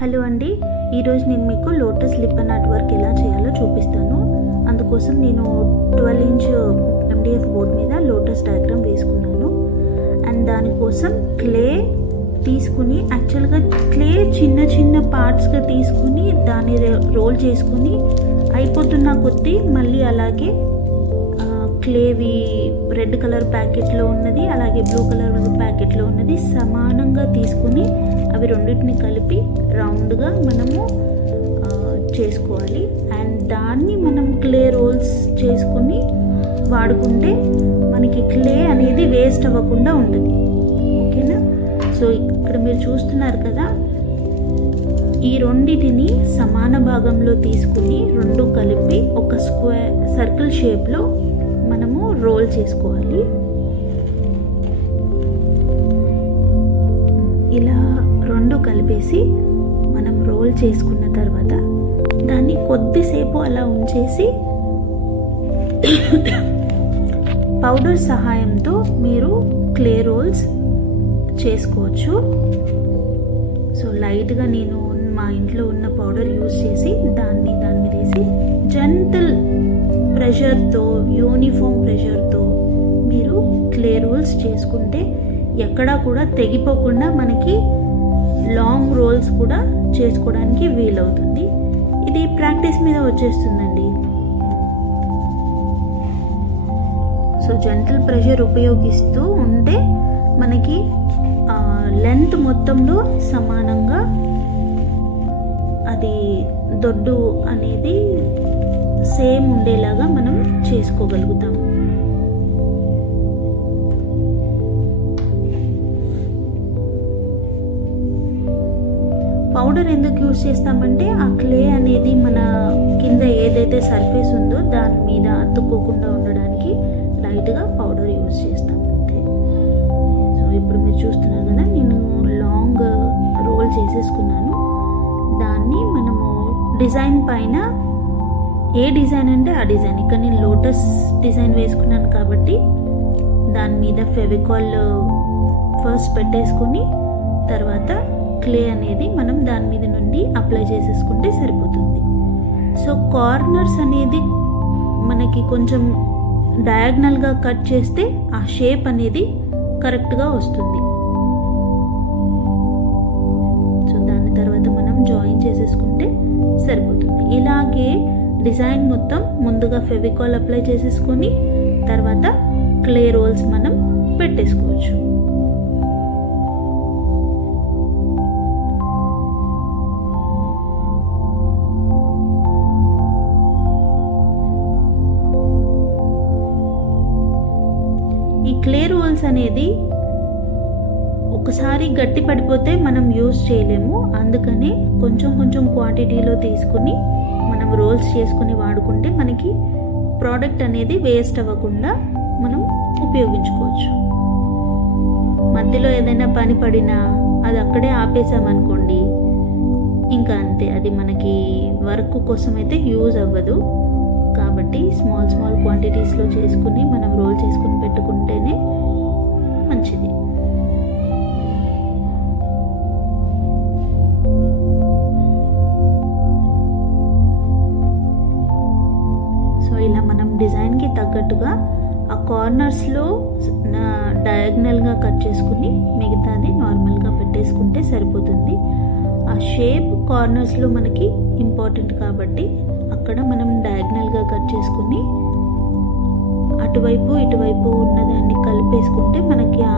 Hello అండి, ఈరోజు నేను మీకు lotus lip and art work ఎలా చేయాలో చూపిస్తాను. అందుకోసం నేను 12 ఇంచ్ MDF బోర్డ్ మీద లోటస్ డయాగ్రామ్ వేసుకున్నాను. అండ్ దానికోసం క్లే తీసుకుని, యాక్చువల్గా క్లే చిన్న చిన్న పార్ట్స్గా తీసుకుని దాన్ని రోల్ చేసుకుని అయిపోతున్న కొద్దీ మళ్ళీ అలాగే క్లేవి రెడ్ కలర్ ప్యాకెట్లో ఉన్నది, అలాగే బ్లూ కలర్ ప్యాకెట్లో ఉన్నది సమానంగా తీసుకుని అవి రెండింటిని కలిపి రౌండ్గా మనము చేసుకోవాలి. అండ్ దాన్ని మనం క్లే రోల్స్ చేసుకుని వాడుకుంటే మనకి క్లే అనేది వేస్ట్ అవ్వకుండా ఉంటుంది. ఓకేనా? సో ఇక్కడ మీరు చూస్తున్నారు కదా, ఈ రెండింటిని సమాన భాగంలో తీసుకుని రెండు కలిపి ఒక సర్కిల్ షేప్లో మనము రోల్ చేసుకోవాలి. ఇలా రెండు కలిపేసి మనం రోల్ చేసుకున్న తర్వాత దాన్ని కొద్దిసేపు అలా ఉంచేసి పౌడర్ సహాయంతో మీరు క్లే రోల్స్ చేసుకోవచ్చు. సో లైట్గా నేను మా ఇంట్లో ఉన్న పౌడర్ యూజ్ చేసి దాన్ని దాని మీద వేసి జెంటల్ ప్రెషర్తో, యూనిఫామ్ ప్రెషర్తో మీరు క్లే రోల్స్ చేసుకుంటే ఎక్కడా కూడా తెగిపోకుండా మనకి లాంగ్ రోల్స్ కూడా చేసుకోవడానికి వీలవుతుంది. ఇది ప్రాక్టీస్ మీద వచ్చేస్తుందండి. సో జెంటల్ ప్రెషర్ ఉపయోగిస్తూ ఉంటే మనకి లెంత్ మొత్తంలో సమానంగా అది దొడ్డు అనేది సేమ్ ఉండేలాగా మనం చేసుకోగలుగుతాం. పౌడర్ ఎందుకు యూజ్ చేస్తామంటే ఆ క్లే అనేది మన కింద ఏదైతే సర్ఫేస్ ఉందో దాని మీద అతుక్కోకుండా ఉండడానికి లైట్గా పౌడర్ యూజ్ చేస్తాం అంతే. సో ఇప్పుడు మీరు చూస్తున్నారు కదా, నేను లాంగ్ రోల్ చేసేసుకున్నాను. దాన్ని మనము డిజైన్ పైన ఏ డిజైన్ అంటే ఆ డిజైన్, ఇక్కడ నేను లోటస్ డిజైన్ వేసుకున్నాను కాబట్టి దాని మీద ఫెవికాల్ ఫస్ట్ పెట్టేసుకుని తర్వాత క్లే అనేది మనం దాని మీద నుండి అప్లై చేసేసుకుంటే సరిపోతుంది. సో కార్నర్స్ అనేది మనకి కొంచెం డయాగ్నల్గా కట్ చేస్తే ఆ షేప్ అనేది కరెక్ట్గా వస్తుంది. సో దాని తర్వాత మనం జాయిన్ చేసేసుకుంటే సరిపోతుంది. ఇలాగే డిజైన్ మొత్తం ముందుగా ఫెవికాల్ అప్లై చేసేసుకొని తర్వాత క్లే రోల్స్ మనం పెట్టేసుకోవచ్చు. ఈ క్లే రోల్స్ అనేది ఒకసారి గట్టి పడిపోతే మనం యూజ్ చేయలేము. అందుకనే కొంచెం కొంచెం క్వాంటిటీలో తీసుకుని మనం రోల్స్ చేసుకుని వాడుకుంటే మనకి ప్రోడక్ట్ అనేది వేస్ట్ అవ్వకుండా మనం ఉపయోగించుకోవచ్చు. మధ్యలో ఏదైనా పని పడినా అది అక్కడే ఆపేసామనుకోండి, ఇంకా అంతే, అది మనకి వర్క్ కోసం అయితే యూజ్ అవ్వదు. కాబట్టి స్మాల్ స్మాల్ క్వాంటిటీస్లో చేసుకుని మనం రోల్ చేసుకుని పెట్టుకుంటేనే మంచిది. సో ఇలా మనం డిజైన్కి తగ్గట్టుగా ఆ కార్నర్స్లో డయాగ్నల్గా కట్ చేసుకుని మిగతాది నార్మల్గా పెట్టేసుకుంటే సరిపోతుంది. ఆ షేప్ కార్నర్స్లో మనకి ఇంపార్టెంట్ కాబట్టి అక్కడ మనం డయాగ్నల్గా కట్ చేసుకుని అటువైపు ఇటువైపు ఉన్నదాన్ని కలిపేసుకుంటే మనకి ఆ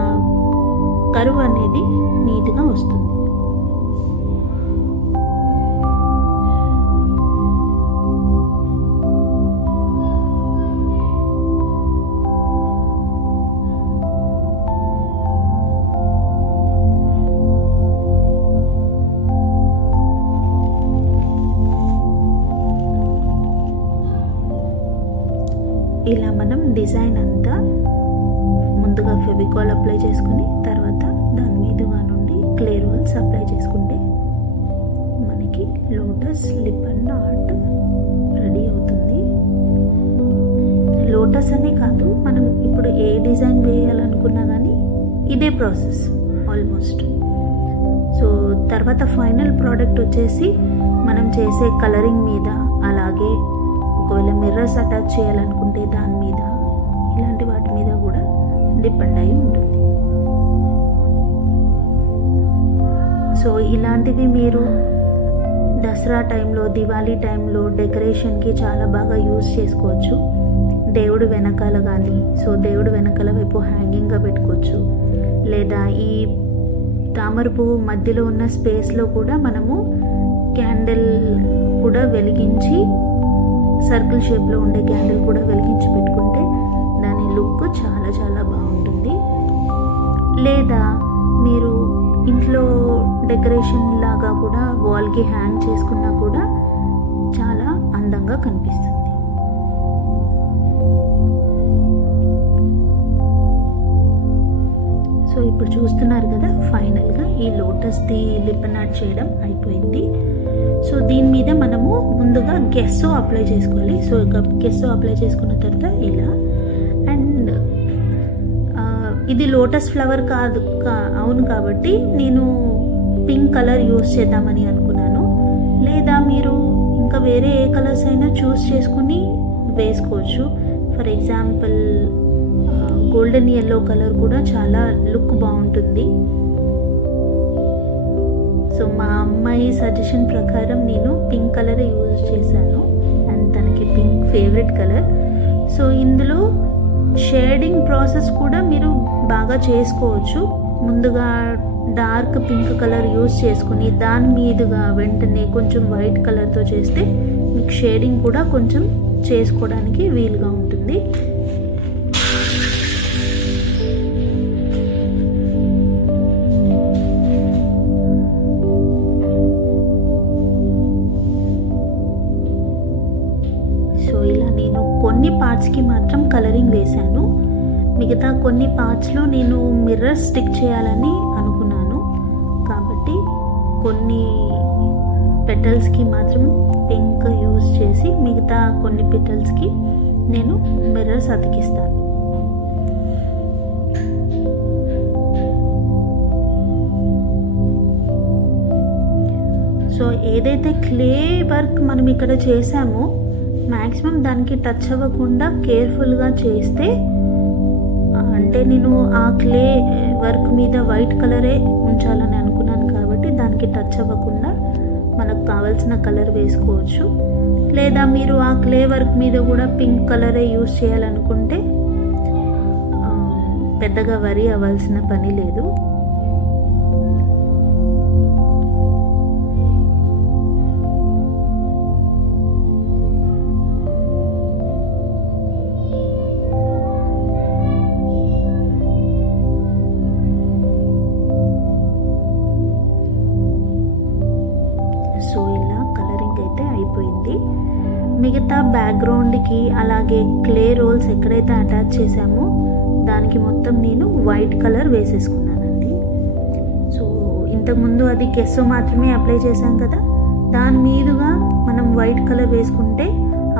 కర్వ్ అనేది నీట్గా వస్తుంది. ఇలా మనం డిజైన్ అంతా ముందుగా ఫెవికాల్ అప్లై చేసుకుని తర్వాత దాని మీదుగా నుండి క్లే రోల్స్ అప్లై చేసుకుంటే మనకి lotus lip and art ready అవుతుంది. లోటస్ అనే కాదు, మనం ఇప్పుడు ఏ డిజైన్ వేయాలనుకున్నా కానీ ఇదే ప్రాసెస్ ఆల్మోస్ట్. సో తర్వాత ఫైనల్ ప్రోడక్ట్ వచ్చేసి మనం చేసే కలరింగ్ మీద, అలాగే ఒకవేళ మిర్రర్స్ అటాచ్ చేయాలనుకుంటే దాని మీద, ఇలాంటి వాటి మీద కూడా డిపెండ్ అయి ఉంటుంది. సో ఇలాంటివి మీరు దసరా టైంలో, దివాళీ టైంలో డెకరేషన్కి చాలా బాగా యూజ్ చేసుకోవచ్చు. దేవుడు వెనకాల కానీ, సో దేవుడు వెనకాల వైపు హ్యాంగింగ్గా పెట్టుకోవచ్చు. లేదా ఈ తామర పువ్వు మధ్యలో ఉన్న స్పేస్లో కూడా మనము క్యాండిల్ కూడా వెలిగించి, సర్కిల్ షేప్లో ఉండే క్యాండిల్ కూడా వెలిగించి పెట్టుకుంటే దాని లుక్ చాలా చాలా బాగుంటుంది. లేదా మీరు ఇంట్లో డెకరేషన్ లాగా కూడా వాల్కి హ్యాంగ్ చేసుకున్నా కూడా చాలా అందంగా కనిపిస్తుంది. సో ఇప్పుడు చూస్తున్నారు కదా, ఫైనల్గా ఈ లోటస్ది లిప్పన్ ఆర్ట్ చేయడం అయిపోయింది. సో దీని మీద మనము ముందుగా గెస్సో అప్లై చేసుకోవాలి. సో గెస్సో అప్లై చేసుకున్న తర్వాత ఇలా, అండ్ ఇది లోటస్ ఫ్లవర్ అవును కాబట్టి నేను పింక్ కలర్ యూస్ చేద్దామని అనుకున్నాను. లేదా మీరు ఇంకా వేరే ఏ కలర్స్ అయినా చూస్ చేసుకుని వేసుకోవచ్చు. For example golden yellow colour కూడా చాలా లుక్ బాగుంటుంది. సో మా అమ్మాయి సజెషన్ ప్రకారం నేను పింక్ కలర్ యూజ్ చేశాను, అండ్ తనకి పింక్ ఫేవరెట్ కలర్. సో ఇందులో షేడింగ్ ప్రాసెస్ కూడా మీరు బాగా చేసుకోవచ్చు. ముందుగా డార్క్ పింక్ కలర్ యూజ్ చేసుకుని దాని మీదుగా వెంటనే కొంచెం వైట్ కలర్తో చేస్తే మీకు షేడింగ్ కూడా కొంచెం చేసుకోవడానికి వీలుగా ఉంటుంది. సో ఇలా నేను కొన్ని పార్ట్స్కి మాత్రం కలరింగ్ వేశాను. మిగతా కొన్ని పార్ట్స్లో నేను మిర్రర్ స్టిక్ చేయాలని అనుకున్నాను కాబట్టి కొన్ని పెటల్స్కి మాత్రం పింక్ యూజ్ చేసి మిగతా కొన్ని పెటల్స్కి నేను మిర్రర్స్ అతికిస్తాను. సో ఏదైతే క్లే వర్క్ మనం ఇక్కడ చేసామో మ్యాక్సిమం దానికి టచ్ అవ్వకుండా కేర్ఫుల్గా చేస్తే, అంటే నేను ఆ క్లే వర్క్ మీద వైట్ కలరే ఉంచాలని అనుకున్నాను కాబట్టి దానికి టచ్ అవ్వకుండా మనకు కావాల్సిన కలర్ వేసుకోవచ్చు. లేదా మీరు ఆ క్లే వర్క్ మీద కూడా పింక్ కలరే యూజ్ చేయాలనుకుంటే పెద్దగా వరి అవ్వాల్సిన పని లేదు. సో ఇలా కలరింగ్ అయితే అయిపోయింది. మిగతా బ్యాక్గ్రౌండ్కి అలాగే క్లే రోల్స్ ఎక్కడైతే అటాచ్ చేసామో దానికి మొత్తం నేను వైట్ కలర్ వేసేసుకున్నానండి. సో ఇంతకుముందు అది గెస్సో మాత్రమే అప్లై చేసాం కదా, దాని మీదుగా మనం వైట్ కలర్ వేసుకుంటే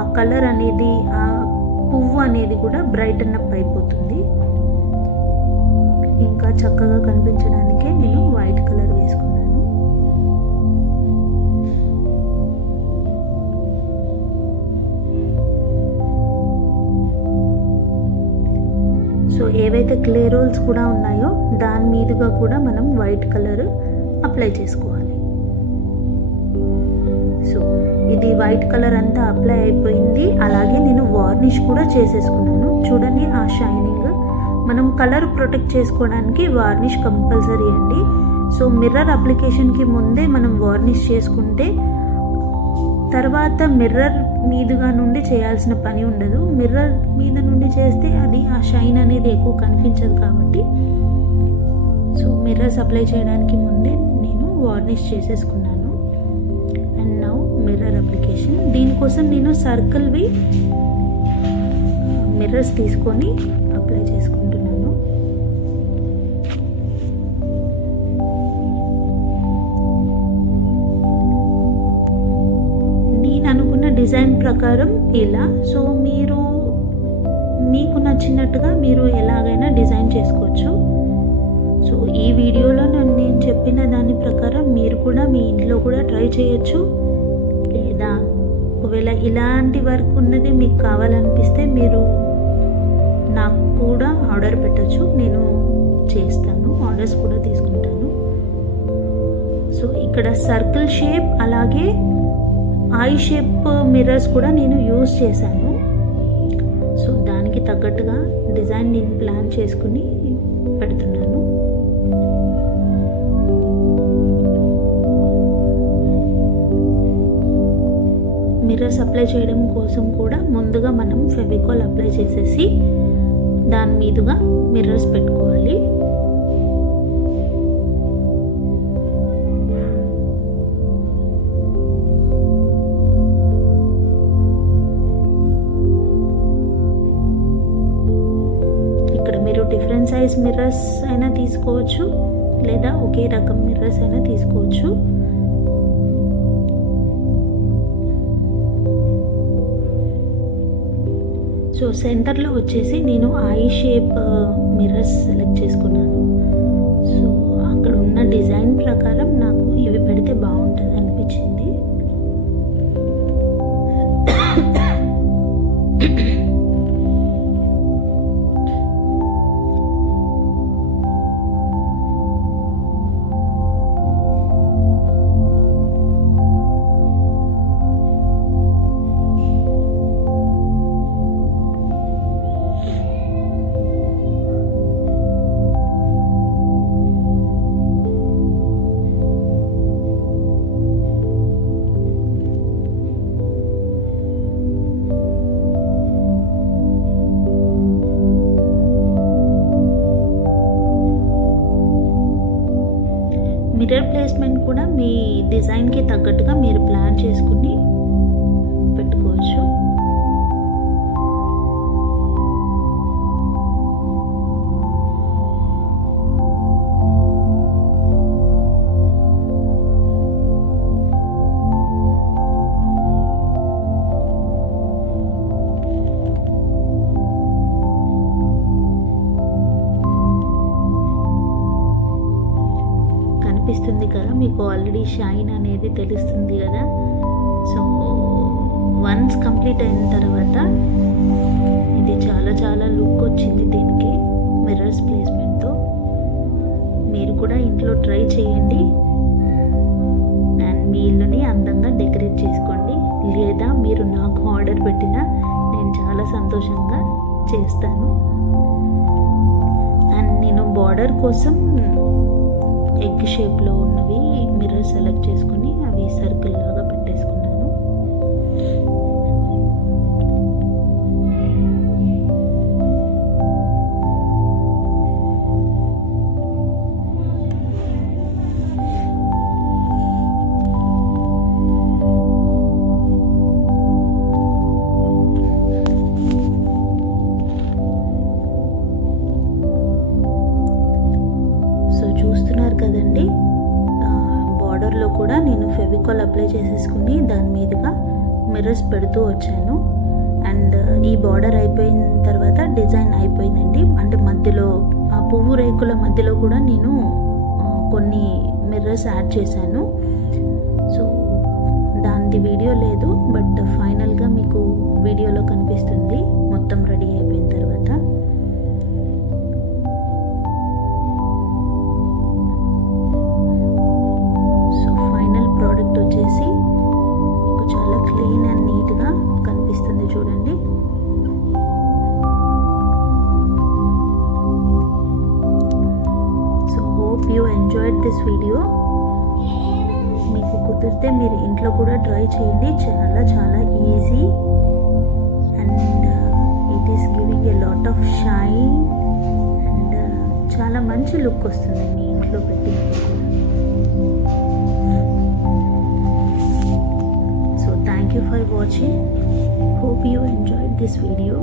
ఆ కలర్ అనేది, ఆ పువ్వు అనేది కూడా బ్రైటన్ అప్ అయిపోతుంది. ఇంకా చక్కగా కనిపించడానికే నేను వైట్ కలర్ వేసుకున్నాను. సో ఏవైతే క్లే రోల్స్ కూడా ఉన్నాయో దాని మీదుగా కూడా మనం వైట్ కలర్ అప్లై చేసుకోవాలి. సో ఇది వైట్ కలర్ అంతా అప్లై అయిపోయింది. అలాగే నేను వార్నిష్ కూడా చేసేసుకున్నాను. చూడండి ఆ షైనింగ్. మనం కలర్ ప్రొటెక్ట్ చేసుకోవడానికి వార్నిష్ కంపల్సరీ అండి. సో మిర్రర్ అప్లికేషన్కి ముందే మనం వార్నిష్ చేసుకుంటే తర్వాత మిర్రర్ మీదుగా నుండి చేయాల్సిన పని ఉండదు. మిర్రర్ మీద నుండి చేస్తే అది ఆ షైన్ అనేది ఎక్కువ కనిపించదు కాబట్టి సో మిర్రర్స్ అప్లై చేయడానికి ముందే నేను వార్నిష్ చేసేసుకున్నాను. And now mirror application. దీనికోసం నేను సర్కిల్వి మిర్రర్స్ తీసుకొని అప్లై చేసుకుంటున్నాను. అనుకున్న డిజైన్ ప్రకారం ఇలా. సో మీకు నచ్చినట్టుగా మీరు ఎలాగైనా డిజైన్ చేసుకోవచ్చు. సో ఈ వీడియోలో నేను చెప్పిన దాని ప్రకారం మీరు కూడా మీ ఇంట్లో కూడా ట్రై చేయొచ్చు. లేదా ఒకవేళ ఇలాంటి వర్క్ ఉన్నది మీకు కావాలనిపిస్తే మీరు నాకు కూడా ఆర్డర్ పెట్టచ్చు. నేను చేస్తాను, ఆర్డర్స్ కూడా తీసుకుంటాను. సో ఇక్కడ సర్కిల్ షేప్ అలాగే ఐ షేప్ మిర్రర్స్ కూడా నేను యూజ్ చేశాను. సో దానికి తగ్గట్టుగా డిజైన్ నేను ప్లాన్ చేసుకుని పెడుతున్నాను. మిర్రర్స్ అప్లై చేయడం కోసం కూడా ముందుగా మనం ఫెవికాల్ అప్లై చేసేసి దాని మీదుగా మిర్రర్స్ పెట్టుకోవాలి. ఇక్కడ మీరు డిఫరెంట్ సైజ్ మిర్రర్స్ అయినా తీసుకోవచ్చు, లేదా ఒకే రకం మిర్రర్స్ అయినా తీసుకోవచ్చు. సో సెంటర్లో వచ్చేసి నేను ఐ షేప్ మిర్రర్స్ సెలెక్ట్ చేసుకున్నాను. సో అక్కడ ఉన్న డిజైన్ ప్రకారం నాకు ఇవి పెడితే బాగుంటుంది అనిపించింది. మిర్రర్ ప్లేస్మెంట్ కూడా మీ డిజైన్కి తగ్గట్టుగా మీరు ప్లాన్ చేసుకుని పెట్టుకోవచ్చు. కనిపిస్తుంది కదా మీకు, ఆల్రెడీ షైన్ అనేది తెలుస్తుంది కదా. సో వన్స్ కంప్లీట్ అయిన తర్వాత ఇది చాలా చాలా లుక్ వచ్చింది దీనికి మిర్రర్స్ ప్లేస్మెంట్తో. మీరు కూడా ఇంట్లో ట్రై చేయండి అండ్ మీ ఇల్లుని అందంగా డెకరేట్ చేసుకోండి. లేదా మీరు నాకు ఆర్డర్ పెట్టినా నేను చాలా సంతోషంగా చేస్తాను. అండ్ నేను బార్డర్ కోసం ఎగ్ షేప్లో ఉన్నవి మిర్రర్ సెలెక్ట్ చేసుకుని అవి సర్కిల్ లాగా పెట్టేసుకున్నాను. చూస్తున్నారు కదండి, బార్డర్లో కూడా నేను ఫెవికాల్ అప్లై చేసేసుకుని దాని మీదుగా మిర్రర్స్ పెడుతూ వచ్చాను. అండ్ ఈ బార్డర్ అయిపోయిన తర్వాత డిజైన్ అయిపోయిందండి. అంటే మధ్యలో ఆ పువ్వు రేకుల మధ్యలో కూడా నేను కొన్ని మిర్రర్స్ యాడ్ చేశాను. సో దాని వీడియో లేదు, బట్ ఫైనల్గా మీకు వీడియోలో కనిపిస్తుంది మొత్తం రెడీ అయిపోయిన తర్వాత. ప్రోడక్ట్ వచ్చేసి మీకు చాలా క్లీన్ అండ్ నీట్గా కనిపిస్తుంది చూడండి. So hope you enjoyed this video. మీకు కుదిరితే మీరు ఇంట్లో కూడా ట్రై చేయండి. చాలా చాలా easy and it is giving a lot of shine and చాలా మంచి లుక్ వస్తుంది మీ ఇంట్లో పెట్టినప్పుడు కూడా. Thank you for watching. Hope you enjoyed this video.